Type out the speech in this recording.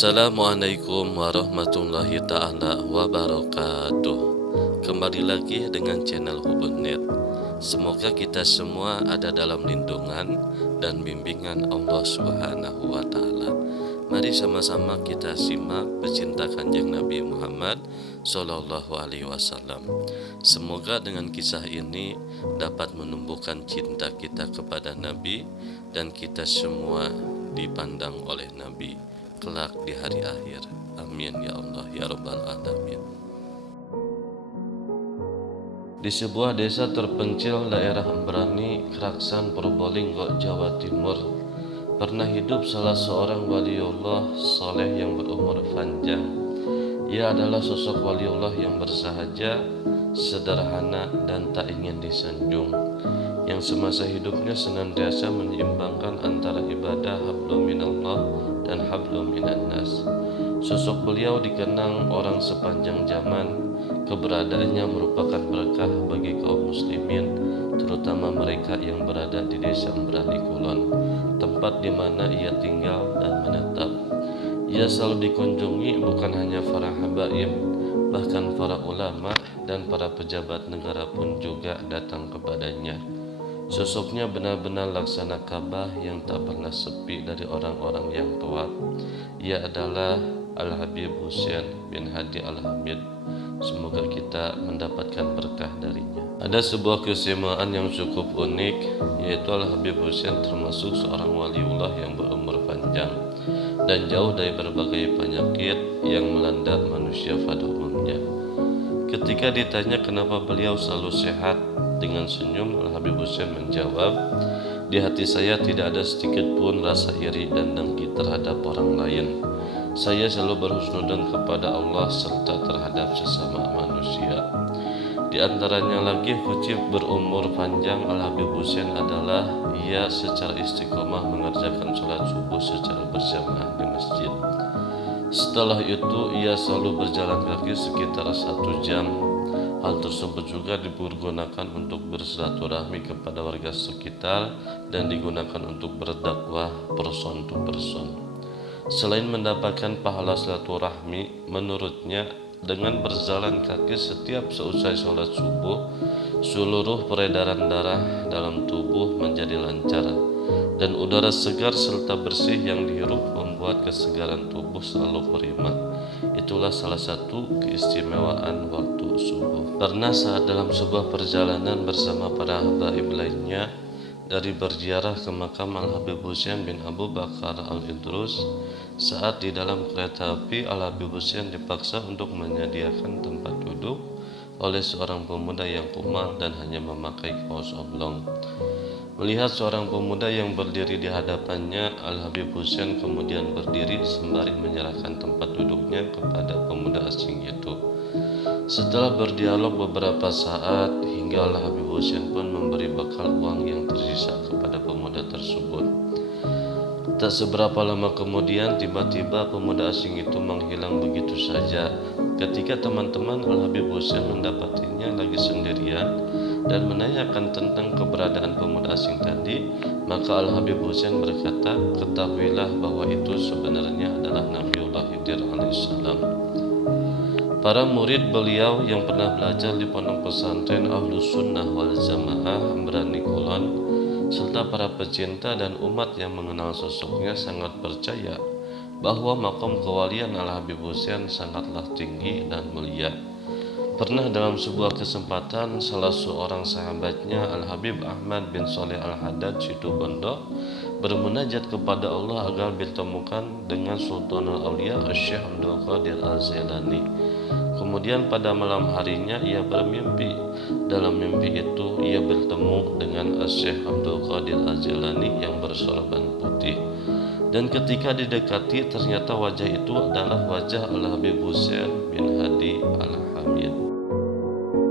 Assalamualaikum warahmatullahi ta'ala wabarakatuh. Kembali lagi dengan channel Hubunnet. Semoga kita semua ada dalam lindungan dan bimbingan Allah Subhanahu wa ta'ala. Mari sama-sama kita simak pecinta Kanjeng Nabi Muhammad Sallallahu Alaihi Wasallam. Semoga dengan kisah ini dapat menumbuhkan cinta kita kepada Nabi dan kita semua dipandang oleh Nabi kelak di hari akhir. Amin ya Allah ya Rabbal Alamin. Di sebuah desa terpencil daerah Embrani, Kraksan, Probolinggo, Jawa Timur, pernah hidup salah seorang waliullah saleh yang berumur panjang. Ia adalah sosok waliullah yang bersahaja, sederhana, dan tak ingin disanjung, yang semasa hidupnya senantiasa menyeimbangkan antara ibadah hablum minallah dan hablum minannas. Sosok beliau dikenang orang sepanjang zaman. Keberadaannya merupakan berkah bagi kaum muslimin, terutama mereka yang berada di desa Embrani Kulon, tempat di mana ia tinggal dan menetap. Ia selalu dikunjungi bukan hanya para habaib, bahkan para ulama dan para pejabat negara pun juga datang kepadanya. Sosoknya benar-benar laksana Ka'bah yang tak pernah sepi dari orang-orang yang tawaf. Ia adalah Al-Habib Husain bin Hadi Al-Hamid. Semoga kita mendapatkan berkah darinya. Ada sebuah keistimewaan yang cukup unik, yaitu Al-Habib Husain termasuk seorang waliullah yang berumur panjang dan jauh dari berbagai penyakit yang melanda manusia pada umumnya. Ketika ditanya kenapa beliau selalu sehat, dengan senyum Al-Habib Husain menjawab, "Di hati saya tidak ada sedikit pun rasa iri dan dengki terhadap orang lain. Saya selalu berhusnudzon kepada Allah serta terhadap sesama manusia." Di antaranya lagi kucip berumur panjang Al-Habib Husain adalah ia secara istiqomah mengerjakan sholat subuh secara berjamaah di masjid. Setelah itu ia selalu berjalan kaki sekitar 1 jam. Hal tersebut juga dipergunakan untuk bersilaturahmi kepada warga sekitar dan digunakan untuk berdakwah person to person. Selain mendapatkan pahala silaturahmi, menurutnya dengan berjalan kaki setiap seusai sholat subuh, seluruh peredaran darah dalam tubuh menjadi lancar dan udara segar serta bersih yang dihirup membuat kesegaran tubuh selalu prima. Itulah salah satu keistimewaan waktu subuh. Pernah saat dalam sebuah perjalanan bersama para habaib lainnya dari berziarah ke makam Al-Habib Husain bin Abu Bakar Al-Idrus, saat di dalam kereta api Al-Habib Husain dipaksa untuk menyediakan tempat duduk oleh seorang pemuda yang kumal dan hanya memakai kaos oblong. Melihat seorang pemuda yang berdiri di hadapannya, Al-Habib Husain kemudian berdiri sembari menyerahkan tempat duduknya kepada pemuda asing itu. Setelah berdialog beberapa saat, hingga Al-Habib Husain pun memberi bekal uang yang tersisa kepada pemuda tersebut. Tak seberapa lama kemudian, tiba-tiba pemuda asing itu menghilang begitu saja. Ketika teman-teman Al-Habib Husain mendapatinya lagi sendirian dan menanyakan tentang keberadaan pemuda asing tadi, maka Al-Habib Husain berkata, "Ketahuilah bahwa itu sebenarnya adalah Nabiullah Khidir alaihissalam." Para murid beliau yang pernah belajar di pondok pesantren Ahlus Sunnah wal Jamaah Embrani Kulon, serta para pecinta dan umat yang mengenal sosoknya sangat percaya bahwa makom kewalian Al-Habib Husain sangatlah tinggi dan mulia. Pernah dalam sebuah kesempatan salah seorang sahabatnya Al-Habib Ahmad bin Saleh Al-Haddad Situbondo bermunajat kepada Allah agar ditemukan dengan Sultanul Aulia Syekh Abdul Qadir Al-Jailani. Kemudian pada malam harinya ia bermimpi. Dalam mimpi itu ia bertemu dengan Syekh Abdul Qadir Al-Jailani yang bersorban putih. Dan ketika didekati ternyata wajah itu adalah wajah Al-Habib Husain bin Hadi Al-Hamid.